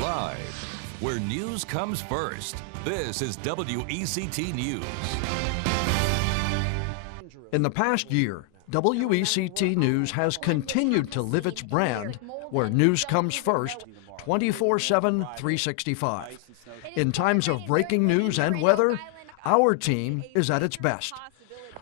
Live, where news comes first. This is WECT News. In the past year, WECT News has continued to live its brand where news comes first, 24/7, 365. In times of breaking news and weather, our team is at its best.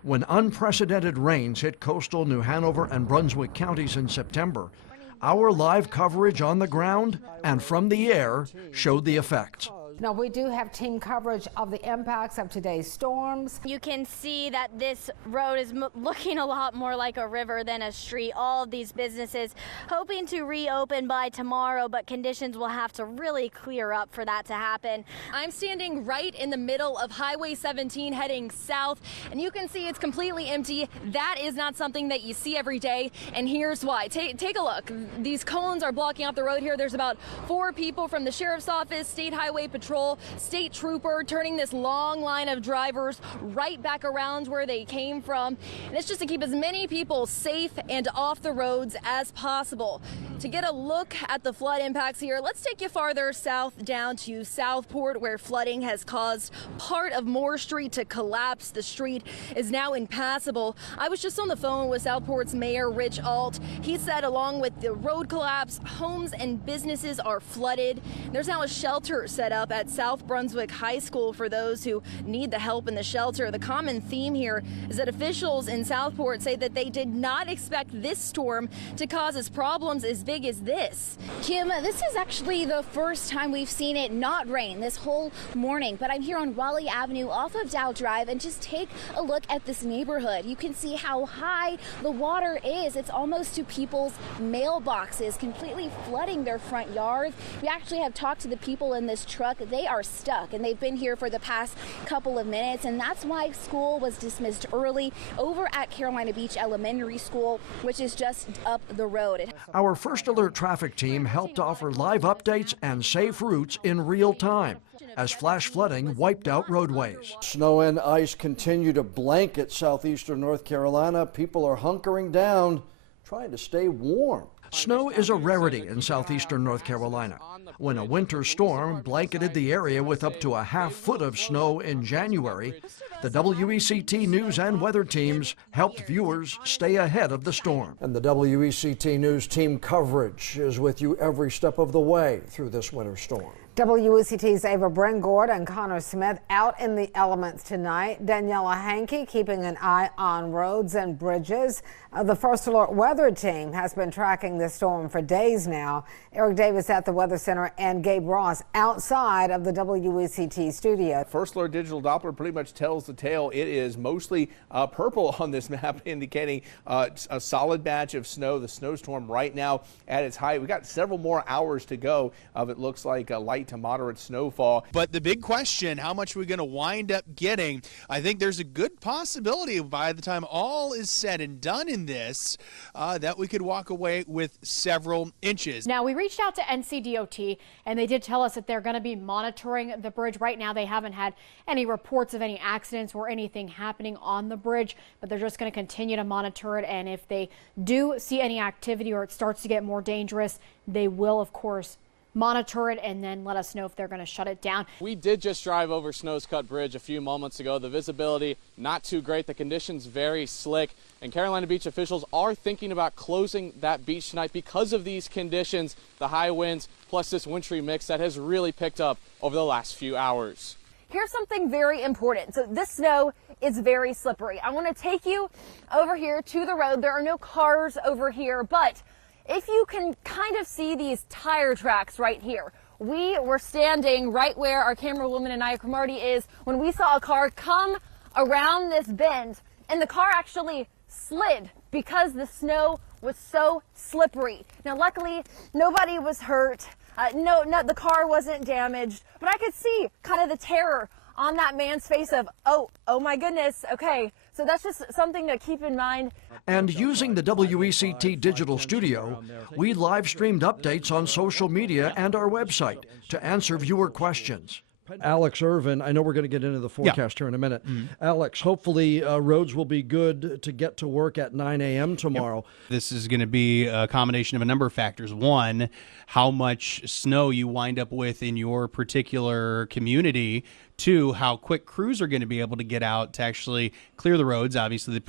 When unprecedented rains hit coastal New Hanover and Brunswick counties in September, our live coverage on the ground and from the air showed the effects. Now, we do have team coverage of the impacts of today's storms. You can see that this road is looking a lot more like a river than a street. All of these businesses hoping to reopen by tomorrow, but conditions will have to really clear up for that to happen. I'm standing right in the middle of Highway 17 heading south, and you can see it's completely empty. That is not something that you see every day, and here's why. Take a look. These cones are blocking off the road here. There's about 4 people from the Sheriff's Office, State Highway Patrol, state trooper, turning this long line of drivers right back around where they came from. And it's just to keep as many people safe and off the roads as possible. To get a look at the flood impacts here, let's take you farther south down to Southport, where flooding has caused part of Moore Street to collapse. The street is now impassable. I was just on the phone with Southport's Mayor Rich Alt. He said along with the road collapse, homes and businesses are flooded. There's now a shelter set up at South Brunswick High School for those who need the help in the shelter. The common theme here is that officials in Southport say that they did not expect this storm to cause us problems as big as this. Kim, this is actually the first time we've seen it not rain this whole morning, but I'm here on Raleigh Avenue off of Dow Drive, and just take a look at this neighborhood. You can see how high the water is. It's almost to people's mailboxes, completely flooding their front yards. We actually have talked to the people in this truck. They are stuck, and they've been here for the past couple of minutes, and that's why school was dismissed early over at Carolina Beach Elementary School, which is just up the road. Our First Alert traffic team helped offer live updates and safe routes in real time as flash flooding wiped out roadways. Snow and ice continue to blanket southeastern North Carolina. People are hunkering down, trying to stay warm. Snow is a rarity in southeastern North Carolina. When a winter storm blanketed the area with up to a half foot of snow in January, the WECT News and weather teams helped viewers stay ahead of the storm. And the WECT News team coverage is with you every step of the way through this winter storm. WECT's Ava Brengord and Connor Smith out in the elements tonight. Daniela Hankey keeping an eye on roads and bridges. The First Alert weather team has been tracking this storm for days now. Eric Davis at the Weather Center and Gabe Ross outside of the WECT studio. First Alert Digital Doppler pretty much tells the tale. It is mostly purple on this map, indicating a solid batch of snow. The snowstorm right now at its height. We've got several more hours to go of it looks like a light to moderate snowfall. But the big question, how much are we going to wind up getting? I think there's a good possibility by the time all is said and done in this that we could walk away with several inches. Now, we reached out to NCDOT, and they did tell us that they're going to be monitoring the bridge. Right now, they haven't had any reports of any accidents or anything happening on the bridge, but they're just going to continue to monitor it. And if they do see any activity or it starts to get more dangerous, they will, of course, monitor it and then let us know if they're going to shut it down. We did just drive over Snows Cut Bridge a few moments ago. The visibility not too great. The conditions very slick. And Carolina Beach officials are thinking about closing that beach tonight because of these conditions, the high winds, plus this wintry mix that has really picked up over the last few hours. Here's something very important. So this snow is very slippery. I want to take you over here to the road. There are no cars over here, but if you can kind of see these tire tracks right here, we were standing right where our camera woman Anaya Cromartie is when we saw a car come around this bend, and the car actually slid because the snow was so slippery. Now, luckily, nobody was hurt. No, the car wasn't damaged, but I could see kind of the terror on that man's face of, oh my goodness, okay. So that's just something to keep in mind. And using the WECT digital studio, we live streamed updates on social media and our website to answer viewer questions. Alex Irvin, I know we're going to get into the forecast here in a minute. Alex, hopefully roads will be good to get to work at 9 a.m. tomorrow. This is going to be a combination of a number of factors. One, how much snow you wind up with in your particular community. Two, how quick crews are going to be able to get out to actually clear the roads. Obviously, the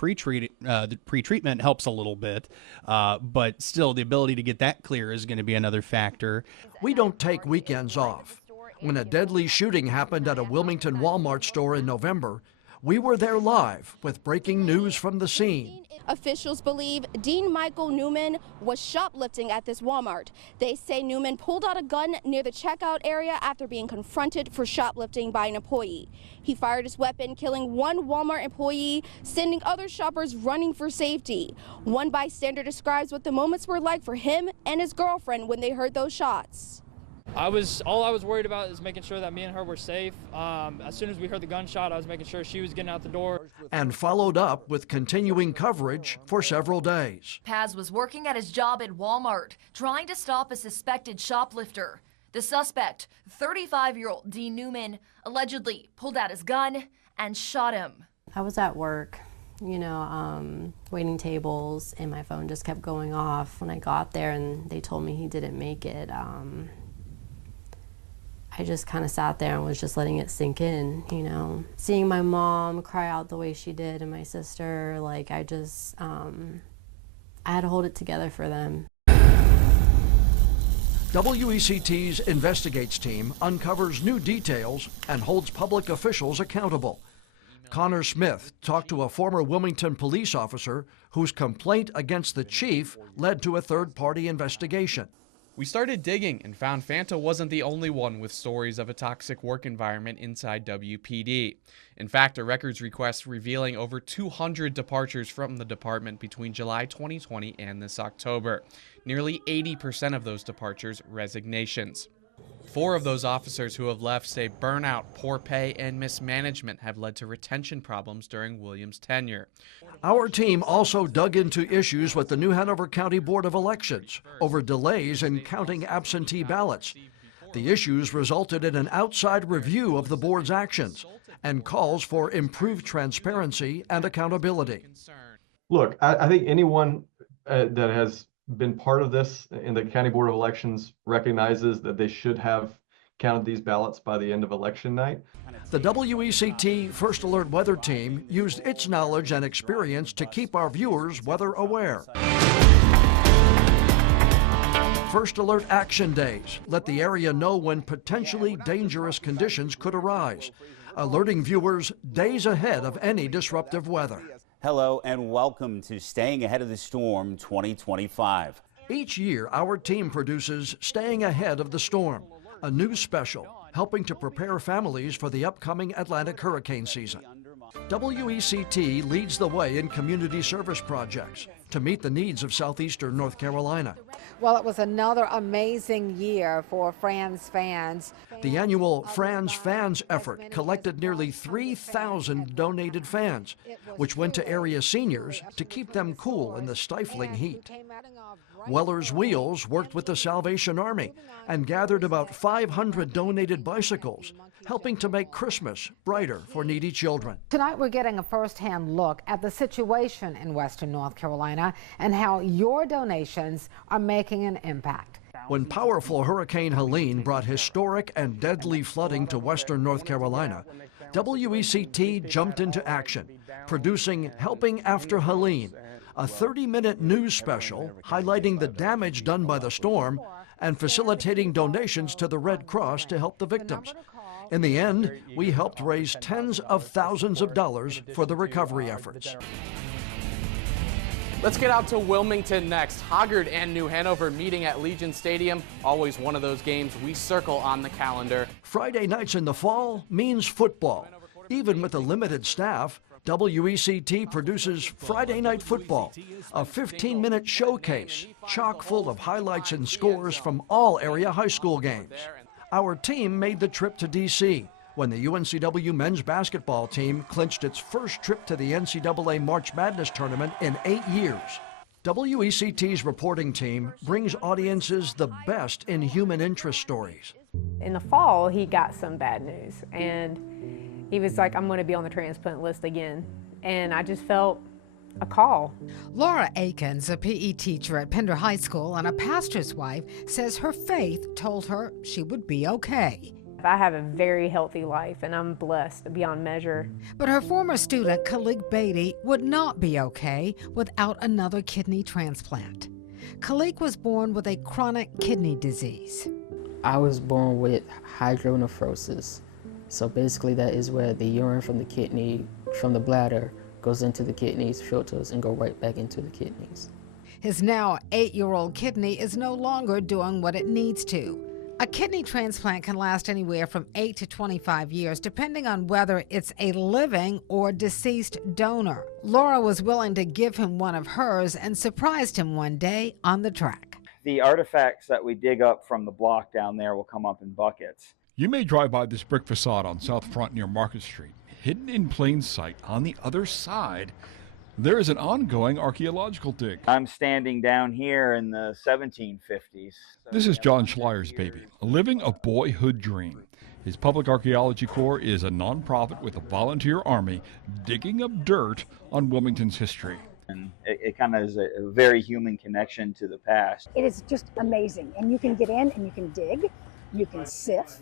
pre-treatment helps a little bit, but still the ability to get that clear is going to be another factor. We don't take weekends off. When a deadly shooting happened at a Wilmington Walmart store in November, we were there live with breaking news from the scene. Officials believe Dean Michael Newman was shoplifting at this Walmart. They say Newman pulled out a gun near the checkout area after being confronted for shoplifting by an employee. He fired his weapon, killing one Walmart employee, sending other shoppers running for safety. One bystander describes what the moments were like for him and his girlfriend when they heard those shots. All I was worried about is making sure that me and her were safe. As soon as we heard the gunshot, I was making sure she was getting out the door. And followed up with continuing coverage for several days. Paz was working at his job at Walmart, trying to stop a suspected shoplifter. The suspect, 35-year-old Dean Newman, allegedly pulled out his gun and shot him. I was at work, waiting tables, and my phone just kept going off. When I got there and they told me he didn't make it, I just kind of sat there and was just letting it sink in, Seeing my mom cry out the way she did and my sister, I had to hold it together for them. WECT's Investigates team uncovers new details and holds public officials accountable. Connor Smith talked to a former Wilmington police officer whose complaint against the chief led to a third-party investigation. We started digging and found Fanta wasn't the only one with stories of a toxic work environment inside WPD. In fact, a records request revealing over 200 departures from the department between July 2020 and this October. Nearly 80% of those departures, resignations. 4 of those officers who have left say burnout, poor pay, and mismanagement have led to retention problems during Williams' tenure. Our team also dug into issues with the New Hanover County Board of Elections over delays in counting absentee ballots. The issues resulted in an outside review of the board's actions and calls for improved transparency and accountability. Look, I think anyone that has been part of this in the County Board of Elections recognizes that they should have counted these ballots by the end of election night. The WECT First Alert Weather Team used its knowledge and experience to keep our viewers weather aware. First Alert Action Days let the area know when potentially dangerous conditions could arise, alerting viewers days ahead of any disruptive weather. Hello and welcome to Staying Ahead of the Storm 2025. Each year, our team produces Staying Ahead of the Storm, a news special helping to prepare families for the upcoming Atlantic hurricane season. WECT leads the way in community service projects to meet the needs of southeastern North Carolina. Well, it was another amazing year for Franz fans. The annual Franz Fans effort collected nearly 3,000 donated fans, which went to area seniors to keep them cool in the stifling heat. Weller's Wheels worked with the Salvation Army and gathered about 500 donated bicycles, helping to make Christmas brighter for needy children. Tonight we're getting a first-hand look at the situation in western North Carolina and how your donations are making an impact. When powerful Hurricane Helene brought historic and deadly flooding to western North Carolina, WECT jumped into action, producing Helping After Helene, a 30-minute news special highlighting the damage done by the storm and facilitating donations to the Red Cross to help the victims. In the end, we helped raise tens of thousands of dollars for the recovery efforts. Let's get out to Wilmington next. Hoggard and New Hanover meeting at Legion Stadium. Always one of those games we circle on the calendar. Friday nights in the fall means football. Even with a limited staff, WECT produces Friday Night Football, a 15-minute showcase chock full of highlights and scores from all area high school games. Our team made the trip to D.C. when the UNCW men's basketball team clinched its first trip to the NCAA March Madness tournament in 8 years. WECT's reporting team brings audiences the best in human interest stories. In the fall, he got some bad news, and he was like, I'm going to be on the transplant list again. And I just felt a call. Laura Akins, a PE teacher at Pender High School and a pastor's wife, says her faith told her she would be okay. I have a very healthy life, and I'm blessed beyond measure. But her former student, Khalid Beatty, would not be okay without another kidney transplant. Khalid was born with a chronic kidney disease. I was born with hydronephrosis. So basically that is where the urine from the kidney, from the bladder, goes into the kidneys, filters, and go right back into the kidneys. His now 8-year-old kidney is no longer doing what it needs to. A kidney transplant can last anywhere from 8 to 25 years, depending on whether it's a living or deceased donor. Laura was willing to give him one of hers and surprised him one day on the track. The artifacts that we dig up from the block down there will come up in buckets. You may drive by this brick facade on South Front near Market Street. Hidden in plain sight on the other side, there is an ongoing archaeological dig. I'm standing down here in the 1750s. This is John Schleier's baby, living a boyhood dream. His Public Archaeology Corps is a nonprofit with a volunteer army digging up dirt on Wilmington's history. And it kind of is a very human connection to the past. It is just amazing. And you can get in and you can dig, you can sift,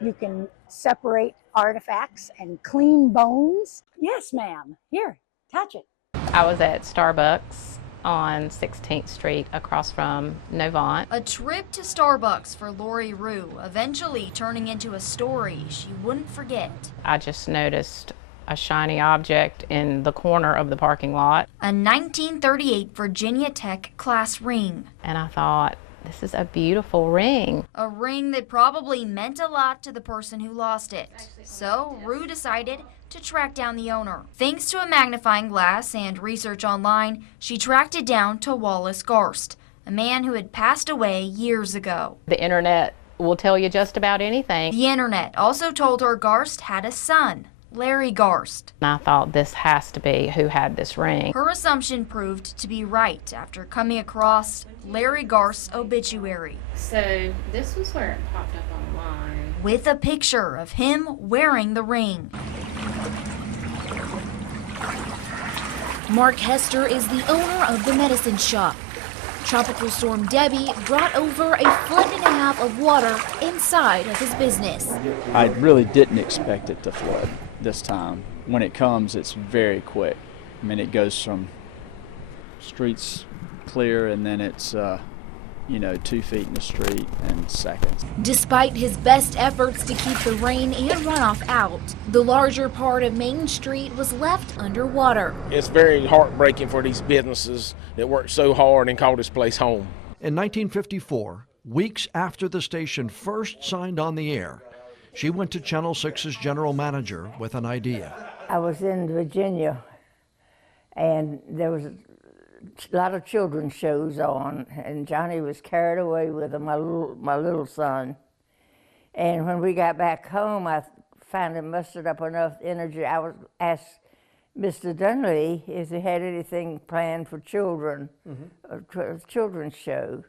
you can separate artifacts and clean bones. Yes, ma'am. Here, touch it. I was at Starbucks on 16th Street across from Novant. A trip to Starbucks for Lori Rue, eventually turning into a story she wouldn't forget. I just noticed a shiny object in the corner of the parking lot. A 1938 Virginia Tech class ring. And I thought, this is a beautiful ring. A ring that probably meant a lot to the person who lost it. So Rue decided to track down the owner. Thanks to a magnifying glass and research online, she tracked it down to Wallace Garst, a man who had passed away years ago. The internet will tell you just about anything. The internet also told her Garst had a son, Larry Garst. I thought this has to be who had this ring. Her assumption proved to be right after coming across Larry Garst's obituary. So this was where it popped up online. With a picture of him wearing the ring. Mark Hester is the owner of the medicine shop. Tropical Storm Debbie brought over 1.5 feet of water inside of his business. I really didn't expect it to flood this time. When it comes, it's very quick. I mean, it goes from streets clear and then it's 2 feet in the street in seconds. Despite his best efforts to keep the rain and runoff out, the larger part of Main Street was left underwater. It's very heartbreaking for these businesses that worked so hard and called this place home. In 1954, weeks after the station first signed on the air, she went to Channel 6's general manager with an idea. I was in Virginia, and there was a lot of children's shows on, and Johnny was carried away with my little son. And when we got back home, I finally mustered up enough energy. I was asked Mr. Dunley if he had anything planned for children, a children's show.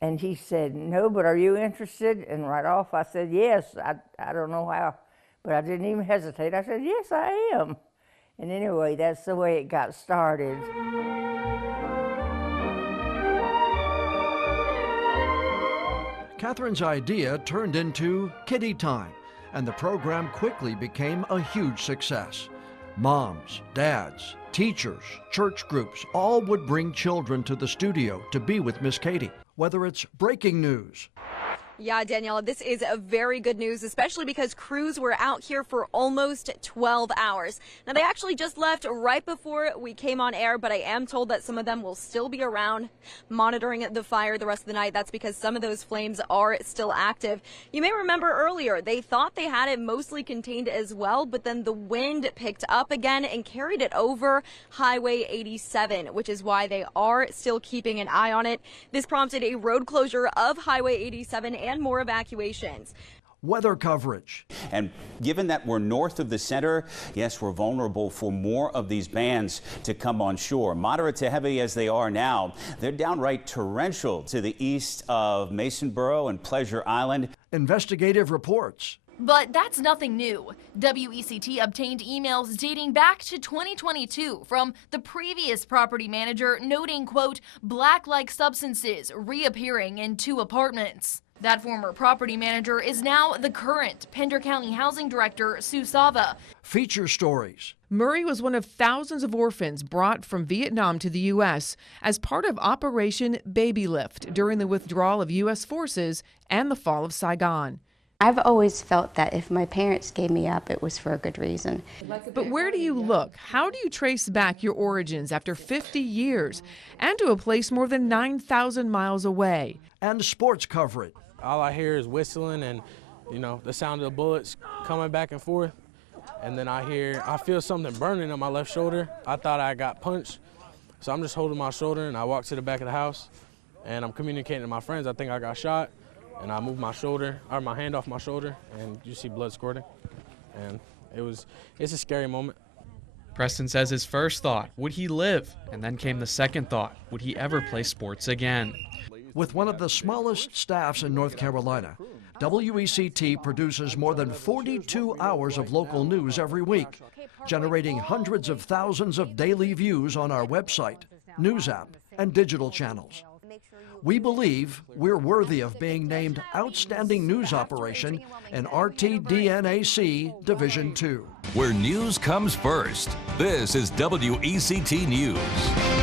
And he said, no, but are you interested? And right off I said, yes. I don't know how, but I didn't even hesitate. I said, yes, I am. And anyway, that's the way it got started. Catherine's idea turned into Kiddie Time, and the program quickly became a huge success. Moms, dads, teachers, church groups, all would bring children to the studio to be with Miss Katie, whether it's breaking news. Yeah, Daniela, this is a very good news, especially because crews were out here for almost 12 hours. Now, they actually just left right before we came on air, but I am told that some of them will still be around monitoring the fire the rest of the night. That's because some of those flames are still active. You may remember earlier, they thought they had it mostly contained as well, but then the wind picked up again and carried it over Highway 87, which is why they are still keeping an eye on it. This prompted a road closure of Highway 87 and more evacuations. weather coverage. And given that we're north of the center, yes, we're vulnerable for more of these bands to come on shore. Moderate to heavy as they are now, they're downright torrential to the east of Masonboro and Pleasure Island. Investigative reports. But that's nothing new. WECT obtained emails dating back to 2022 from the previous property manager noting, quote, black-like substances reappearing in 2 apartments. That former property manager is now the current Pender County Housing Director, Sue Sava. Feature stories. Murray was one of thousands of orphans brought from Vietnam to the U.S. as part of Operation Baby Lift during the withdrawal of U.S. forces and the fall of Saigon. I've always felt that if my parents gave me up, it was for a good reason. But where do you look? How do you trace back your origins after 50 years and to a place more than 9,000 miles away? And sports coverage. All I hear is whistling and, you know, the sound of the bullets coming back and forth. And then I feel something burning on my left shoulder. I thought I got punched. So I'm just holding my shoulder and I walk to the back of the house and I'm communicating to my friends. I think I got shot. And I moved my hand off my shoulder, and you see blood squirting. And it's a scary moment. Preston says his first thought, would he live? And then came the second thought, would he ever play sports again? With one of the smallest staffs in North Carolina, WECT produces more than 42 hours of local news every week, generating hundreds of thousands of daily views on our website, news app, and digital channels. We believe we're worthy of being named Outstanding News Operation in RTDNAC Division 2. Where news comes first. This is WECT News.